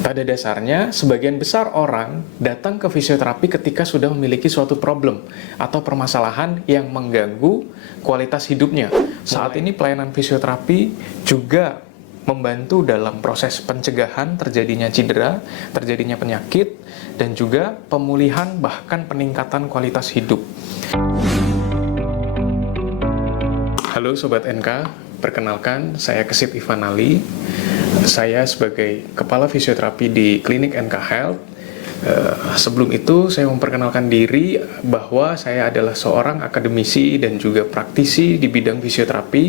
Pada dasarnya, sebagian besar orang datang ke fisioterapi ketika sudah memiliki suatu problem atau permasalahan yang mengganggu kualitas hidupnya. Saat ini pelayanan fisioterapi juga membantu dalam proses pencegahan terjadinya cedera, terjadinya penyakit, dan juga pemulihan bahkan peningkatan kualitas hidup. Halo Sobat NK, perkenalkan saya Kesit Ivan Ali. Saya sebagai Kepala Fisioterapi di Klinik NK Health. Sebelum itu saya memperkenalkan diri bahwa saya adalah seorang akademisi dan juga praktisi di bidang fisioterapi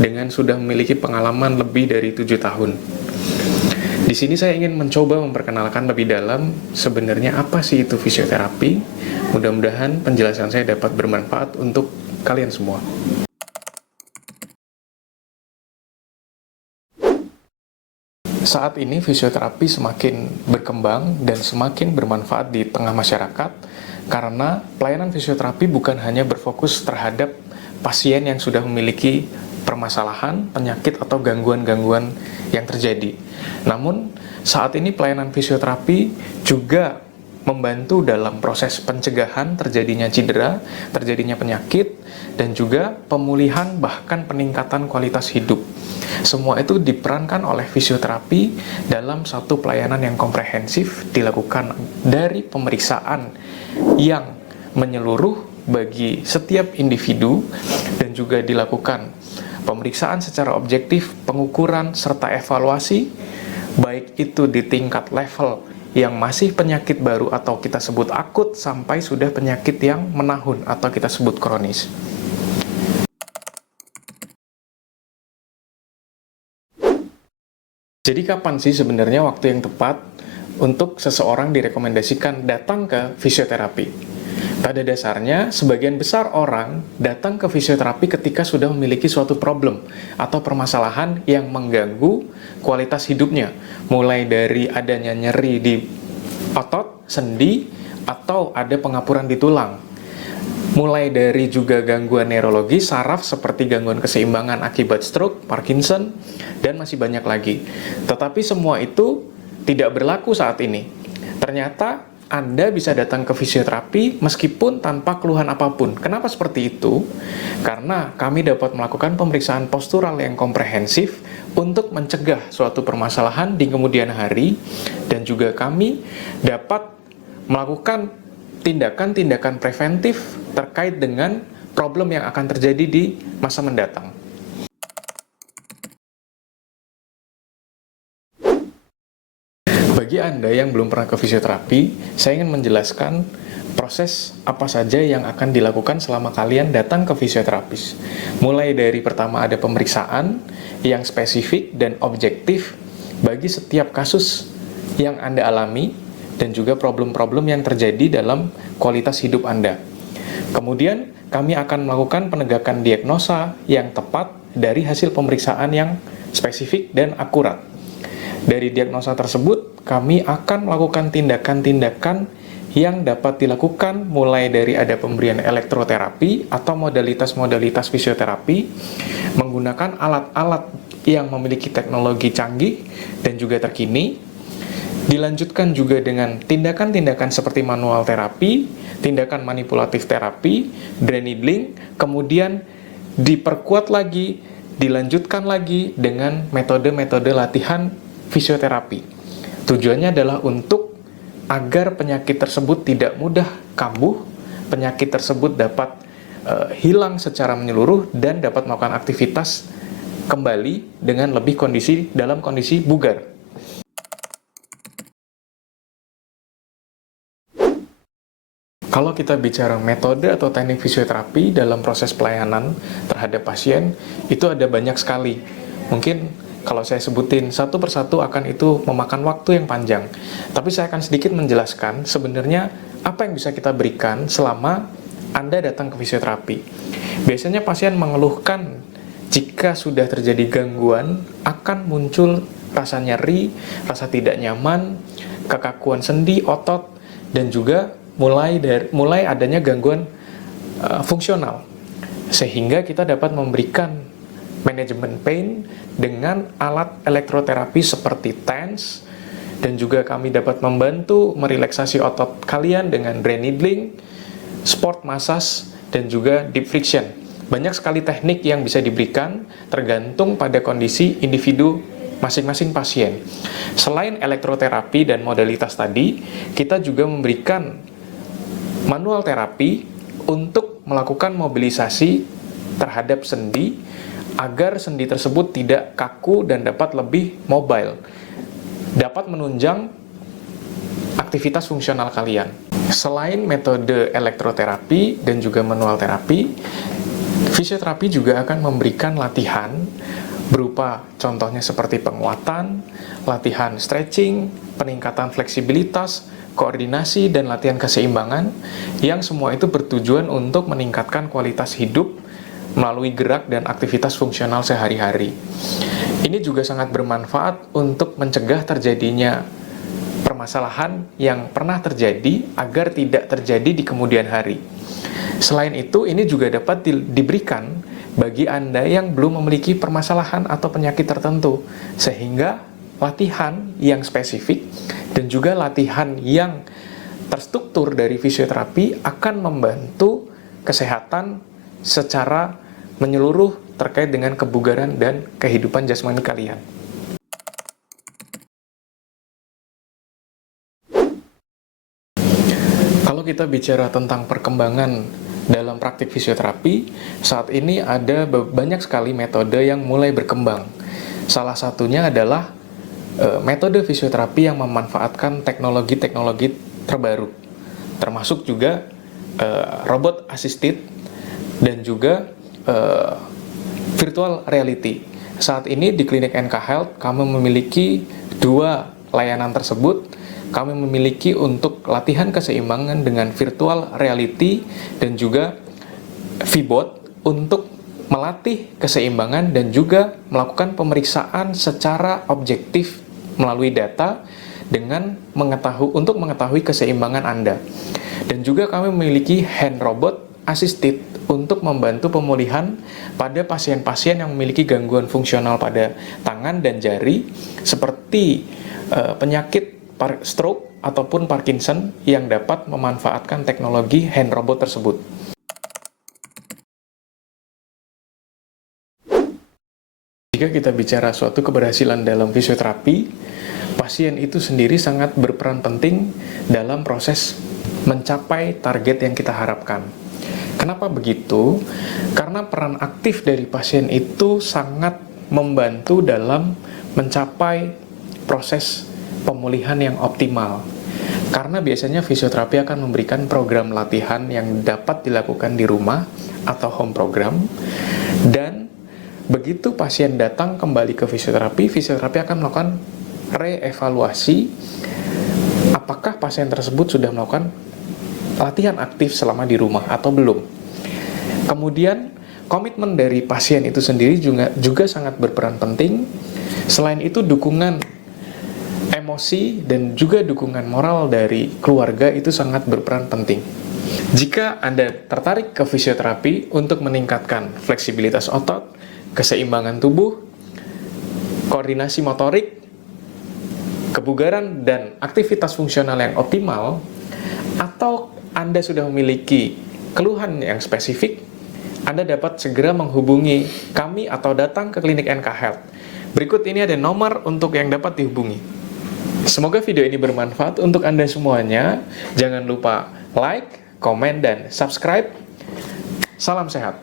dengan sudah memiliki pengalaman lebih dari 7 tahun. Di sini saya ingin mencoba memperkenalkan lebih dalam sebenarnya apa sih itu fisioterapi. Mudah-mudahan penjelasan saya dapat bermanfaat untuk kalian semua. Saat ini fisioterapi semakin berkembang dan semakin bermanfaat di tengah masyarakat karena pelayanan fisioterapi bukan hanya berfokus terhadap pasien yang sudah memiliki permasalahan, penyakit atau gangguan-gangguan yang terjadi. Namun saat ini pelayanan fisioterapi juga membantu dalam proses pencegahan terjadinya cedera, terjadinya penyakit, dan juga pemulihan bahkan peningkatan kualitas hidup. Semua itu diperankan oleh fisioterapi dalam satu pelayanan yang komprehensif dilakukan dari pemeriksaan yang menyeluruh bagi setiap individu dan juga dilakukan pemeriksaan secara objektif, pengukuran, serta evaluasi, baik itu di tingkat level yang masih penyakit baru atau kita sebut akut sampai sudah penyakit yang menahun atau kita sebut kronis. Jadi kapan sih sebenarnya waktu yang tepat untuk seseorang direkomendasikan datang ke fisioterapi? Pada dasarnya, sebagian besar orang datang ke fisioterapi ketika sudah memiliki suatu problem atau permasalahan yang mengganggu kualitas hidupnya, mulai dari adanya nyeri di otot, sendi, atau ada pengapuran di tulang. Mulai dari juga gangguan neurologi, saraf seperti gangguan keseimbangan akibat stroke, Parkinson, dan masih banyak lagi. Tetapi semua itu tidak berlaku saat ini. Ternyata Anda bisa datang ke fisioterapi meskipun tanpa keluhan apapun. Kenapa seperti itu? Karena kami dapat melakukan pemeriksaan postural yang komprehensif untuk mencegah suatu permasalahan di kemudian hari, dan juga kami dapat melakukan tindakan-tindakan preventif terkait dengan problem yang akan terjadi di masa mendatang. Bagi Anda yang belum pernah ke fisioterapi, saya ingin menjelaskan proses apa saja yang akan dilakukan selama kalian datang ke fisioterapis. Mulai dari pertama ada pemeriksaan yang spesifik dan objektif bagi setiap kasus yang Anda alami dan juga problem-problem yang terjadi dalam kualitas hidup Anda. Kemudian, kami akan melakukan penegakan diagnosa yang tepat dari hasil pemeriksaan yang spesifik dan akurat. Dari diagnosa tersebut, kami akan melakukan tindakan-tindakan yang dapat dilakukan mulai dari ada pemberian elektroterapi atau modalitas-modalitas fisioterapi menggunakan alat-alat yang memiliki teknologi canggih dan juga terkini. Dilanjutkan juga dengan tindakan-tindakan seperti manual terapi, tindakan manipulatif terapi, drain needling, kemudian diperkuat lagi, dilanjutkan lagi dengan metode-metode latihan fisioterapi. Tujuannya adalah untuk agar penyakit tersebut tidak mudah kambuh, penyakit tersebut dapat hilang secara menyeluruh dan dapat melakukan aktivitas kembali dengan lebih dalam kondisi bugar. Kalau kita bicara metode atau teknik fisioterapi dalam proses pelayanan terhadap pasien, itu ada banyak sekali. Mungkin kalau saya sebutin satu persatu akan itu memakan waktu yang panjang. Tapi saya akan sedikit menjelaskan sebenarnya apa yang bisa kita berikan selama Anda datang ke fisioterapi. Biasanya pasien mengeluhkan jika sudah terjadi gangguan, akan muncul rasa nyeri, rasa tidak nyaman, kekakuan sendi, otot, dan juga mulai adanya gangguan fungsional, sehingga kita dapat memberikan manajemen pain dengan alat elektroterapi seperti TENS dan juga kami dapat membantu merelaksasi otot kalian dengan brain needling, sport massage, dan juga deep friction. Banyak sekali teknik yang bisa diberikan tergantung pada kondisi individu masing-masing pasien. Selain elektroterapi dan modalitas tadi, kita juga memberikan manual terapi untuk melakukan mobilisasi terhadap sendi agar sendi tersebut tidak kaku dan dapat lebih mobile, dapat menunjang aktivitas fungsional kalian. Selain metode elektroterapi dan juga manual terapi, fisioterapi juga akan memberikan latihan berupa contohnya seperti penguatan, latihan stretching, peningkatan fleksibilitas, koordinasi, dan latihan keseimbangan yang semua itu bertujuan untuk meningkatkan kualitas hidup melalui gerak dan aktivitas fungsional sehari-hari. Ini juga sangat bermanfaat untuk mencegah terjadinya permasalahan yang pernah terjadi agar tidak terjadi di kemudian hari. Selain itu, ini juga dapat diberikan bagi Anda yang belum memiliki permasalahan atau penyakit tertentu, sehingga latihan yang spesifik dan juga latihan yang terstruktur dari fisioterapi akan membantu kesehatan secara menyeluruh terkait dengan kebugaran dan kehidupan jasmani kalian. Kalau kita bicara tentang perkembangan dalam praktik fisioterapi, saat ini ada banyak sekali metode yang mulai berkembang. Salah satunya adalah metode fisioterapi yang memanfaatkan teknologi-teknologi terbaru, termasuk juga robot assisted dan juga virtual reality. Saat ini di Klinik NK Health kami memiliki 2 layanan tersebut. Kami memiliki untuk latihan keseimbangan dengan virtual reality dan juga VBot untuk melatih keseimbangan dan juga melakukan pemeriksaan secara objektif melalui data dengan untuk mengetahui keseimbangan Anda. Dan juga kami memiliki hand robot assisted untuk membantu pemulihan pada pasien-pasien yang memiliki gangguan fungsional pada tangan dan jari seperti penyakit stroke ataupun Parkinson yang dapat memanfaatkan teknologi hand robot tersebut. Jika kita bicara suatu keberhasilan dalam fisioterapi, pasien itu sendiri sangat berperan penting dalam proses mencapai target yang kita harapkan. Kenapa begitu? Karena peran aktif dari pasien itu sangat membantu dalam mencapai proses pemulihan yang optimal. Karena biasanya fisioterapi akan memberikan program latihan yang dapat dilakukan di rumah atau home program, dan begitu pasien datang kembali ke fisioterapi, fisioterapi akan melakukan reevaluasi apakah pasien tersebut sudah melakukan latihan aktif selama di rumah atau belum. Kemudian komitmen dari pasien itu sendiri juga sangat berperan penting. Selain itu, dukungan emosi dan juga dukungan moral dari keluarga itu sangat berperan penting. Jika Anda tertarik ke fisioterapi untuk meningkatkan fleksibilitas otot, keseimbangan tubuh, koordinasi motorik, kebugaran, dan aktivitas fungsional yang optimal, atau Anda sudah memiliki keluhan yang spesifik, Anda dapat segera menghubungi kami atau datang ke Klinik NK Health. Berikut ini ada nomor untuk yang dapat dihubungi. Semoga video ini bermanfaat untuk Anda semuanya. Jangan lupa like, komen, dan subscribe. Salam sehat.